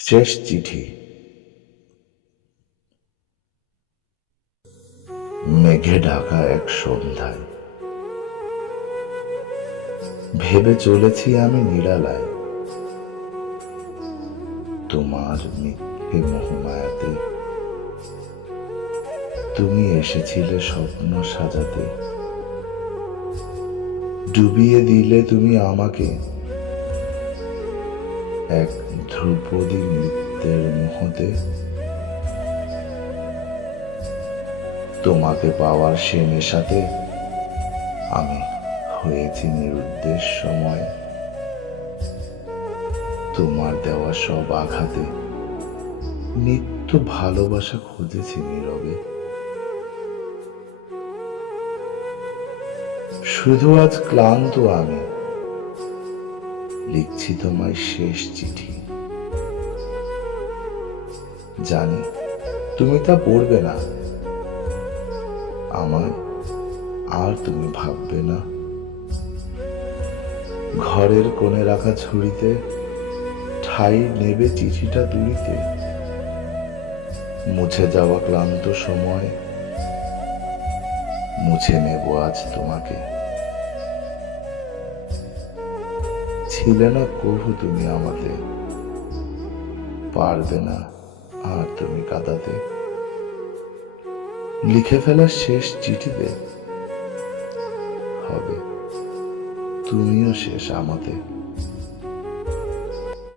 শেষ চিঠি। মেঘে ঢাকা এক সন্ধ্যায় ভেবে চলেছি আমি নিরালায়, তোমার মিথ্যে মোহমায়াতে তুমি এসেছিলে স্বপ্ন সাজাতে। ডুবিয়ে দিলে তুমি আমাকে এক ধ্রুপদী নৃত্যের মোহতে। তোমাকে পাওয়ার সে নেশাতে আমি হয়েছি নিরুদ্দেশ সময়। তোমার দেওয়া সব আঘাতে নিত্য ভালোবাসা খুঁজেছি নীরবে। শুধু আজ ক্লান্ত আমি লিখছি তোমায় শেষ চিঠি। জানি তুমি তা পড়বে না, আমায় আর তুমি ভাববে না। ঘরের কোণে রাখা ঝুড়িতে ঠাই নেবে চিঠিটা তুলিতে। মুছে যাওয়া ক্লান্ত সময় মুছে নেব আজ তোমাকে। ছিলে না কভু তুমি আমাতে, পারবে না আর তুমি কাঁদাতে। লিখে ফেলা শেষ চিঠিতে হবে তুমিও শেষ আমাতে।